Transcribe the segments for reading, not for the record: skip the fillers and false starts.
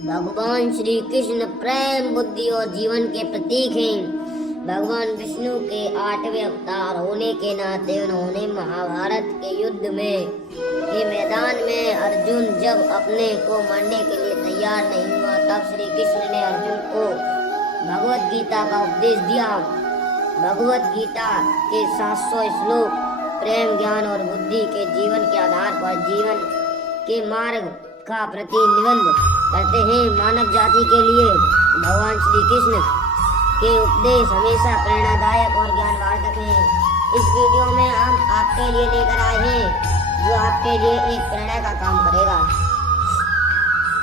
भगवान श्री कृष्ण प्रेम, बुद्धि और जीवन के प्रतीक हैं। भगवान विष्णु के 8वें अवतार होने के नाते उन्होंने महाभारत के युद्ध में के मैदान में अर्जुन जब अपने को मरने के लिए तैयार नहीं हुआ, तब श्री कृष्ण ने अर्जुन को भगवत गीता का उपदेश दिया। भगवत गीता के 700 श्लोक प्रेम, ज्ञान और बुद्धि के जीवन के आधार पर जीवन के मार्ग का प्रतिनिधित्व करते हैं। मानव जाति के लिए भगवान श्री कृष्ण के उपदेश हमेशा प्रेरणादायक और ज्ञानवर्धक हैं। इस वीडियो में हम आपके लिए लेकर आए हैं जो आपके लिए एक प्रेरणा का काम करेगा।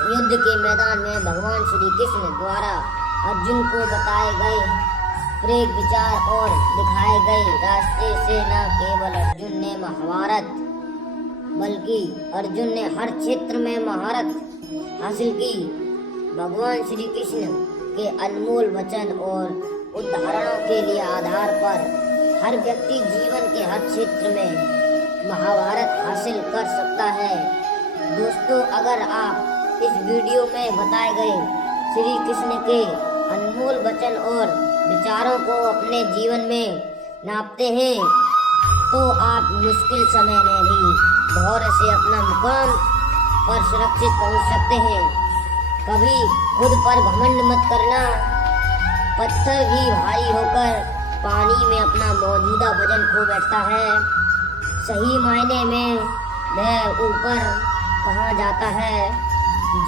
युद्ध के मैदान में भगवान श्री कृष्ण द्वारा अर्जुन को बताए गए प्रेरक विचार और दिखाए गए रास्ते से न केवल अर्जुन ने महाभारत बल्कि अर्जुन ने हर क्षेत्र में महारत हासिल की। भगवान श्री कृष्ण के अनमोल वचन और उदाहरणों के लिए आधार पर हर व्यक्ति जीवन के हर क्षेत्र में महाभारत हासिल कर सकता है। दोस्तों, अगर आप इस वीडियो में बताए गए श्री कृष्ण के अनमोल वचन और विचारों को अपने जीवन में नापते हैं तो आप मुश्किल समय में भी धैर्य से अपना मुकाम पर सुरक्षित पहुंच सकते हैं। कभी खुद पर घमंड मत करना। पत्थर भी भारी होकर पानी में अपना मौजूदा वजन खो बैठता है। सही मायने में वह ऊपर कहाँ जाता है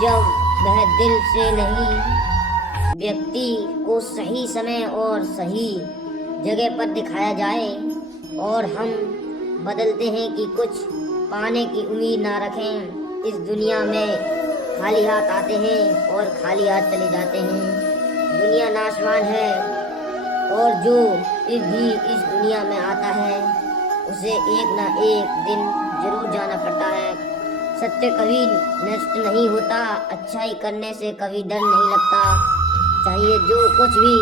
जब वह दिल से नहीं। व्यक्ति को सही समय और सही जगह पर दिखाया जाए और हम बदलते हैं कि कुछ पाने की उम्मीद ना रखें। इस दुनिया में खाली हाथ आते हैं और खाली हाथ चले जाते हैं। दुनिया नाशवान है और जो भी इस दुनिया में आता है उसे एक ना एक दिन जरूर जाना पड़ता है। सत्य कभी नष्ट नहीं होता। अच्छाई करने से कभी डर नहीं लगता। चाहिए जो कुछ भी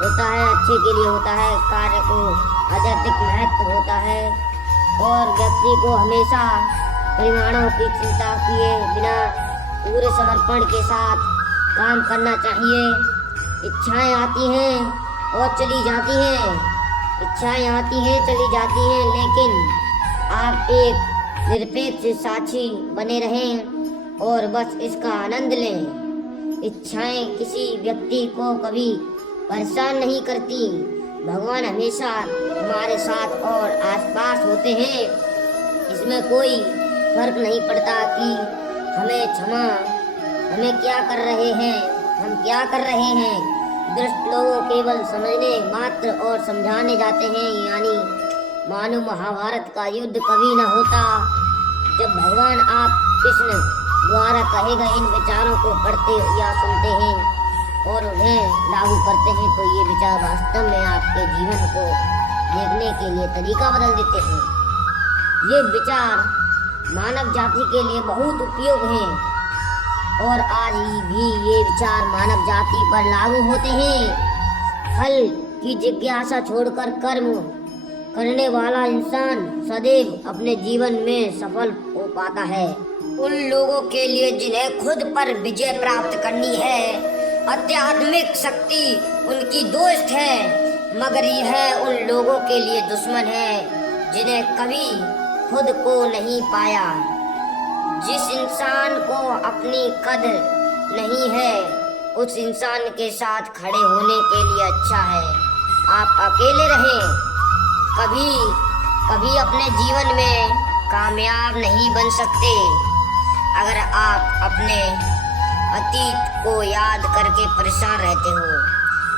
होता है अच्छे के लिए होता है। कार्य को अत्यधिक महत्व होता है और व्यक्ति को हमेशा परिणामों की चिंता किए बिना पूरे समर्पण के साथ काम करना चाहिए। इच्छाएं आती हैं और चली जाती हैं। इच्छाएं आती हैं, चली जाती हैं, लेकिन आप एक निरपेक्ष साक्षी बने रहें और बस इसका आनंद लें। इच्छाएं किसी व्यक्ति को कभी परेशान नहीं करती। भगवान हमेशा हमारे साथ और आसपास होते हैं। इसमें कोई फर्क नहीं पड़ता कि हमें क्या कर रहे हैं, हम क्या कर रहे हैं। दुष्ट लोग केवल समझने मात्र और समझाने जाते हैं। यानी मानो महाभारत का युद्ध कभी न होता। जब भगवान आप कृष्ण द्वारा कहे गए इन विचारों को पढ़ते या सुनते हैं और उन्हें लागू करते हैं तो ये विचार वास्तव में आपके जीवन को देखने के लिए तरीका बदल देते हैं। ये विचार मानव जाति के लिए बहुत उपयोग हैं और आज भी ये विचार मानव जाति पर लागू होते हैं। फल की जिज्ञासा छोड़कर कर्म करने वाला इंसान सदैव अपने जीवन में सफल हो पाता है। उन लोगों के लिए जिन्हें खुद पर विजय प्राप्त करनी है, आध्यात्मिक शक्ति उनकी दोस्त है, मगर यह उन लोगों के लिए दुश्मन है जिन्हें कभी खुद को नहीं पाया। जिस इंसान को अपनी कदर नहीं है उस इंसान के साथ खड़े होने के लिए अच्छा है आप अकेले रहें। कभी अपने जीवन में कामयाब नहीं बन सकते अगर आप अपने अतीत को याद करके परेशान रहते हो।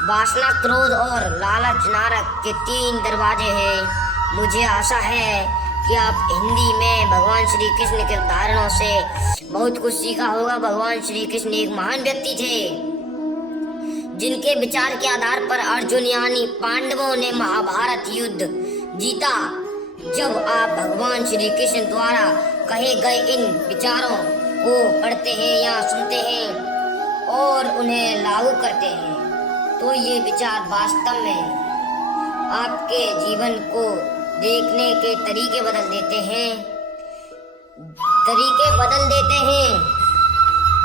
वासना, क्रोध और लालच नरक के 3 दरवाजे हैं। मुझे आशा है कि आप हिंदी में भगवान श्री कृष्ण के उदाहरणों से बहुत कुछ सीखा होगा। भगवान श्री कृष्ण एक महान व्यक्ति थे जिनके विचार के आधार पर अर्जुन यानी पांडवों ने महाभारत युद्ध जीता। जब आप भगवान श्री कृष्ण द्वारा कहे गए इन विचारों को पढ़ते हैं या सुनते हैं और उन्हें लागू करते हैं तो ये विचार वास्तव में आपके जीवन को देखने के तरीके बदल देते हैं।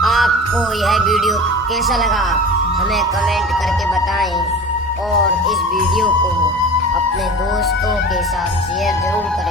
आपको यह वीडियो कैसा लगा हमें कमेंट करके बताएं और इस वीडियो को अपने दोस्तों के साथ शेयर जरूर करें।